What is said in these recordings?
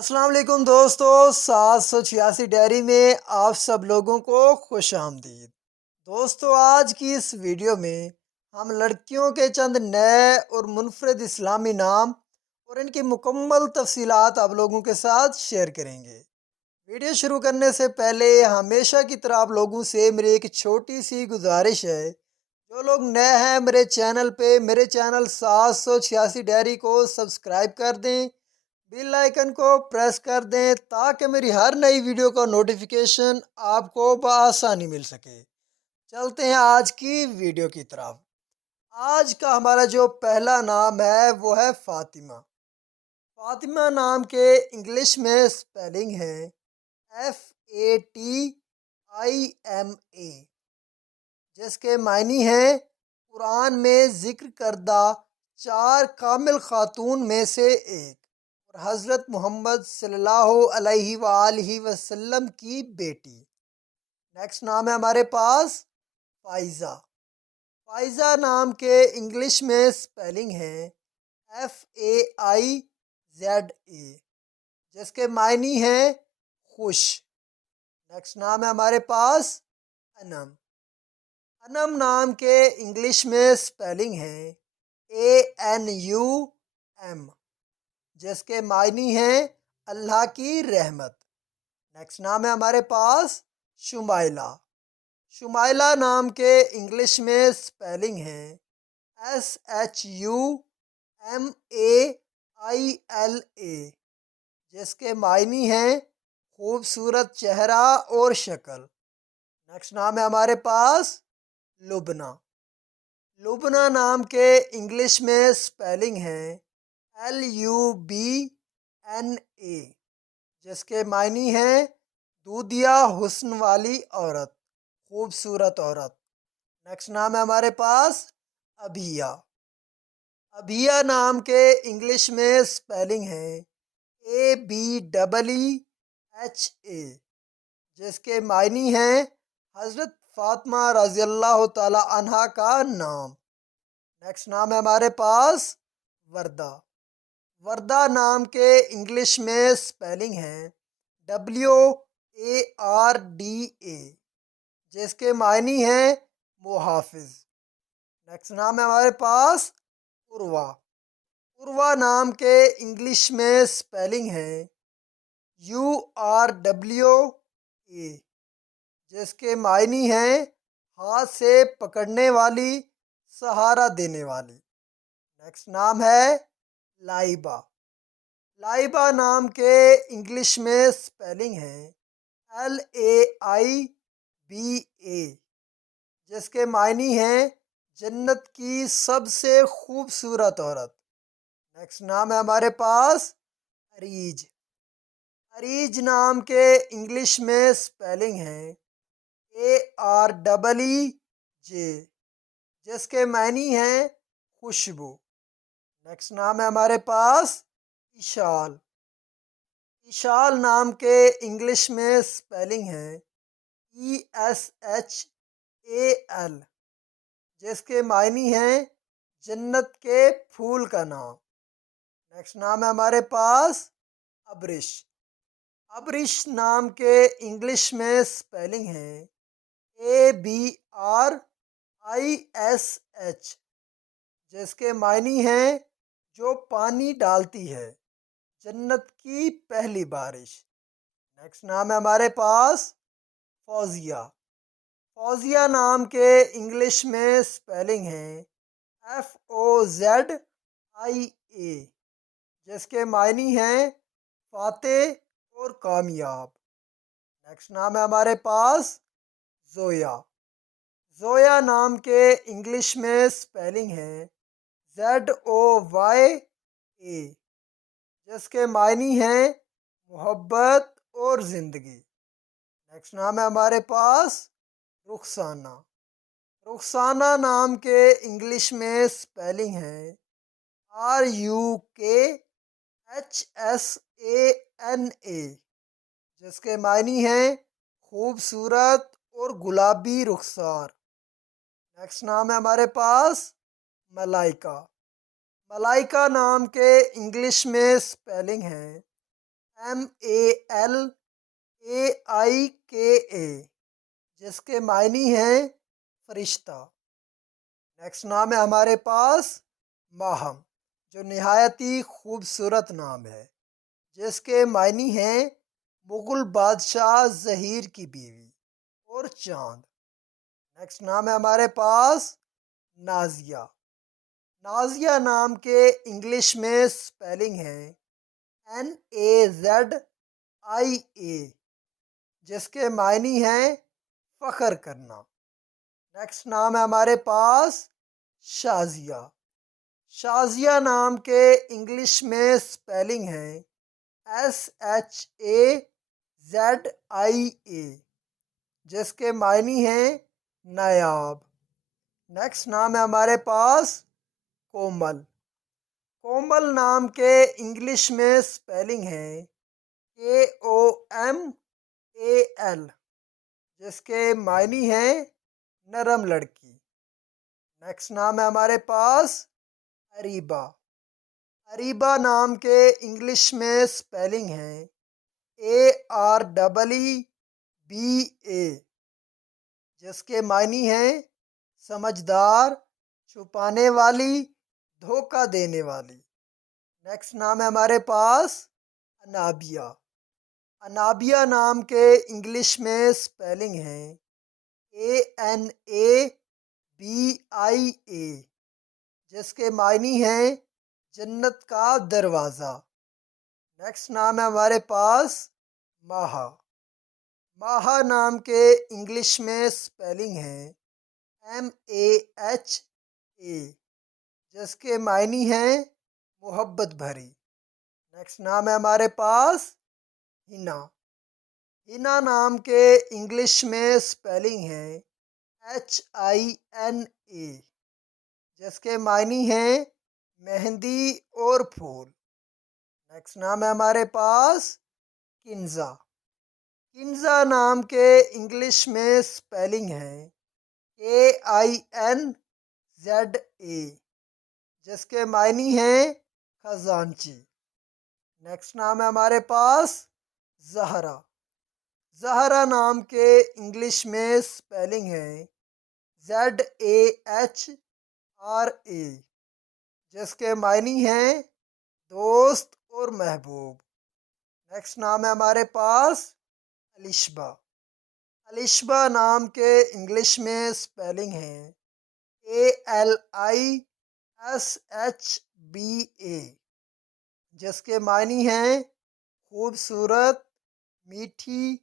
السلام علیکم دوستو، 786 ڈائری میں آپ سب لوگوں کو خوش آمدید۔ دوستو، آج کی اس ویڈیو میں ہم لڑکیوں کے چند نئے اور منفرد اسلامی نام اور ان کی مکمل تفصیلات آپ لوگوں کے ساتھ شیئر کریں گے۔ ویڈیو شروع کرنے سے پہلے ہمیشہ کی طرح آپ لوگوں سے میری ایک چھوٹی سی گزارش ہے، جو لوگ نئے ہیں میرے چینل 786 ڈائری کو سبسکرائب کر دیں، بیل آئیکن کو پریس کر دیں تاکہ میری ہر نئی ویڈیو کا نوٹیفیکیشن آپ کو بآسانی مل سکے۔ چلتے ہیں آج کی ویڈیو کی طرف۔ آج کا ہمارا جو پہلا نام ہے وہ ہے فاطمہ۔ فاطمہ نام کے انگلش میں سپیلنگ ہے FATIMA، جس کے معنی ہیں قرآن میں ذکر کردہ 4 کامل خاتون میں سے ایک اور حضرت محمد صلی اللہ علیہ وآلہ وسلم کی بیٹی۔ نیکسٹ نام ہے ہمارے پاس فائزہ۔ فائزہ نام کے انگلش میں سپیلنگ ہے FAIZA، جس کے معنی ہیں خوش۔ نیکسٹ نام ہے ہمارے پاس انم۔ انم نام کے انگلش میں سپیلنگ ہے ANUM، جس کے معنی ہیں اللہ کی رحمت۔ نیکسٹ نام ہے ہمارے پاس شمائلہ۔ شمائلہ نام کے انگلش میں سپیلنگ ہے SHUMAILA، جس کے معنی ہیں خوبصورت چہرہ اور شکل۔ نیکسٹ نام ہے ہمارے پاس لبنہ۔ لبنہ نام کے انگلش میں سپیلنگ ہے LUBNA، جس کے معنی ہیں دودھیا حسن والی عورت، خوبصورت عورت۔ نیکسٹ نام ہے ہمارے پاس ابھیا۔ ابھیا نام کے انگلش میں سپیلنگ ہے ABEEHA، جس کے معنی ہیں حضرت فاطمہ رضی اللہ تعالی عنہا کا نام۔ نیکسٹ نام ہے ہمارے پاس وردہ۔ وردہ نام کے انگلش میں سپیلنگ ہے WARDA، جس کے معنی ہیں محافظ۔ نیکسٹ نام ہے ہمارے پاس عروہ۔ عروہ نام کے انگلش میں سپیلنگ ہے URWA، جس کے معنی ہیں ہاتھ سے پکڑنے والی، سہارا دینے والی۔ نیکسٹ نام ہے لائبہ۔ لائبہ نام کے انگلش میں سپیلنگ ہے LAIBA، جس کے معنی ہیں جنت کی سب سے خوبصورت عورت۔ نیکسٹ نام ہے ہمارے پاس اریج۔ اریج نام کے انگلش میں سپیلنگ ہے AREEJ، جس کے معنی ہیں خوشبو۔ نیکسٹ نام ہے ہمارے پاس اشال۔ اشال نام کے انگلش میں سپیلنگ ہے ESHAL، جس کے معنی ہیں جنت کے پھول کا نام۔ نیکسٹ نام ہے ہمارے پاس ابرش۔ ابرش نام کے انگلش میں سپیلنگ ہے ABRISH، جس کے معنی ہیں جو پانی ڈالتی ہے، جنت کی پہلی بارش۔ نیکسٹ نام ہے ہمارے پاس فوزیہ۔ فوزیہ نام کے انگلش میں سپیلنگ ہے FOZIA، جس کے معنی ہیں فاتح اور کامیاب۔ نیکسٹ نام ہے ہمارے پاس زویا۔ زویا نام کے انگلش میں سپیلنگ ہے ZOYA، جس کے معنی ہیں محبت اور زندگی۔ نیکسٹ نام ہے ہمارے پاس رخسانہ۔ رخسانہ نام کے انگلش میں سپیلنگ ہے RUKHSANA، جس کے معنی ہیں خوبصورت اور گلابی رخسار۔ نیکسٹ نام ہے ہمارے پاس ملائکہ۔ ملائکہ نام کے انگلش میں سپیلنگ ہے MALAIKA، جس کے معنی ہیں فرشتہ۔ نیکسٹ نام ہے ہمارے پاس ماہم، جو نہایت ہی خوبصورت نام ہے، جس کے معنی ہیں مغل بادشاہ ظہیر کی بیوی اور چاند۔ نیکسٹ نام ہے ہمارے پاس نازیہ۔ نازیہ نام کے انگلش میں سپیلنگ ہے NAZIA، جس کے معنی ہیں فخر کرنا۔ نیکسٹ نام ہے ہمارے پاس شازیہ۔ شازیہ نام کے انگلش میں سپیلنگ ہے SHAZIA، جس کے معنی ہیں نایاب۔ نیکسٹ نام ہے ہمارے پاس کومل۔ کومل نام کے انگلش میں سپیلنگ ہے KOMAL، جس کے معنی ہیں نرم لڑکی۔ نیکسٹ نام ہے ہمارے پاس اریبہ۔ اریبہ نام کے انگلش میں سپیلنگ ہے AREEBA، جس کے معنی ہیں سمجھدار، چھپانے والی، دھوکہ دینے والی۔ نیکسٹ نام ہے ہمارے پاس انابیہ۔ انابیہ نام کے انگلش میں سپیلنگ ہے ANABIA، جس کے معنی ہیں جنت کا دروازہ۔ نیکسٹ نام ہے ہمارے پاس ماہا۔ ماہا نام کے انگلش میں سپیلنگ ہے MAHA، جس کے معنی ہیں محبت بھری۔ نیکسٹ نام ہے ہمارے پاس ہنا۔ ہنا نام کے انگلش میں سپیلنگ ہے HINA، جس کے معنی ہیں مہندی اور پھول۔ نیکسٹ نام ہے ہمارے پاس کنزا۔ کنزا نام کے انگلش میں سپیلنگ ہے KINZA، جس کے معنی ہیں خزانچی۔ نیکسٹ نام ہے ہمارے پاس زہرا۔ زہرا نام کے انگلش میں سپیلنگ ہے ZAHRA، جس کے معنی ہیں دوست اور محبوب۔ نیکسٹ نام ہے ہمارے پاس الشبہ۔ الشبہ نام کے انگلش میں سپیلنگ ہے ALISHBA، جس کے معنی ہیں خوبصورت، میٹھی،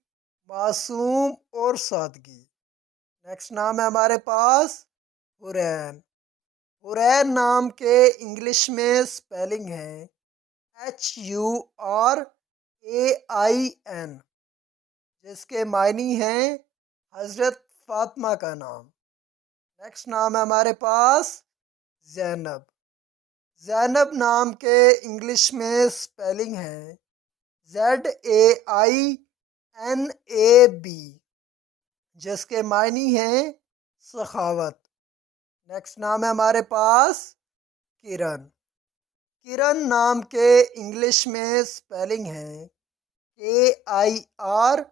معصوم اور سادگی۔ نیکسٹ نام ہے ہمارے پاس حورین۔ حورین نام کے انگلش میں سپیلنگ ہے HURAIN، جس کے معنی ہیں حضرت فاطمہ کا نام۔ نیکسٹ نام ہے ہمارے پاس زینب۔ زینب نام کے انگلش میں سپیلنگ ہے ZAINAB، جس کے معنی ہیں سخاوت۔ نیکسٹ نام ہے ہمارے پاس کرن۔ کرن نام کے انگلش میں سپیلنگ ہے KIRAN،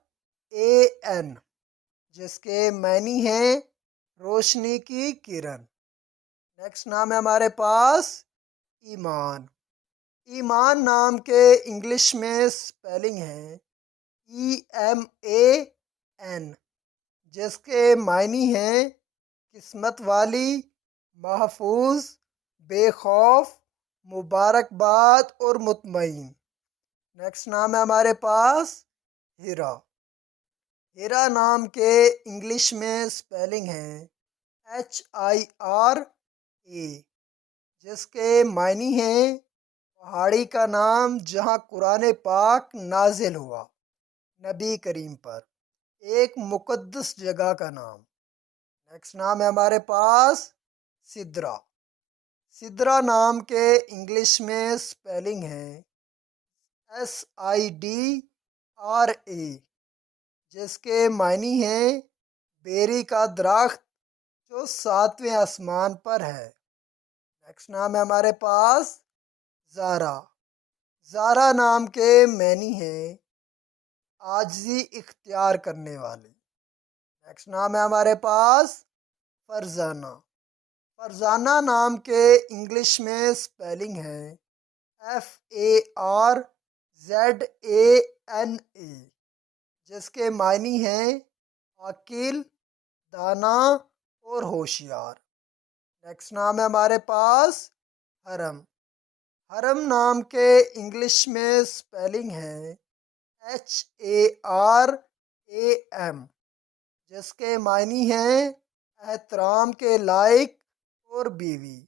جس کے معنی ہیں روشنی کی کرن۔ نیکسٹ نام ہے ہمارے پاس ایمان۔ ایمان نام کے انگلش میں سپیلنگ ہے EMAN، جس کے معنی ہیں قسمت والی، محفوظ، بے خوف، مبارکباد اور مطمئن۔ نیکسٹ نام ہے ہمارے پاس ہیرا۔ ہیرا نام کے انگلش میں سپیلنگ ہے HIRA، جس کے معنی ہیں پہاڑی کا نام جہاں قرآن پاک نازل ہوا، نبی کریم پر، ایک مقدس جگہ کا نام۔ نیکسٹ نام ہے ہمارے پاس سدرا۔ سدرا نام کے انگلش میں سپیلنگ ہے SIDRA، جس کے معنی ہیں بیری کا درخت جو 7ویں آسمان پر ہے۔ نیکسٹ نام ہے ہمارے پاس زارا۔ زارا نام کے معنی ہیں عاجزی اختیار کرنے والی۔ نیکسٹ نام ہے ہمارے پاس فرزانہ۔ فرزانہ نام کے انگلش میں سپیلنگ ہے FARZANA، جس کے معنی ہیں عاقل، دانا اور ہوشیار۔ نیکسٹ نام ہے ہمارے پاس حرم۔ حرم نام کے انگلش میں سپیلنگ ہے HARAM، جس کے معنی ہیں احترام کے لائق اور بیوی۔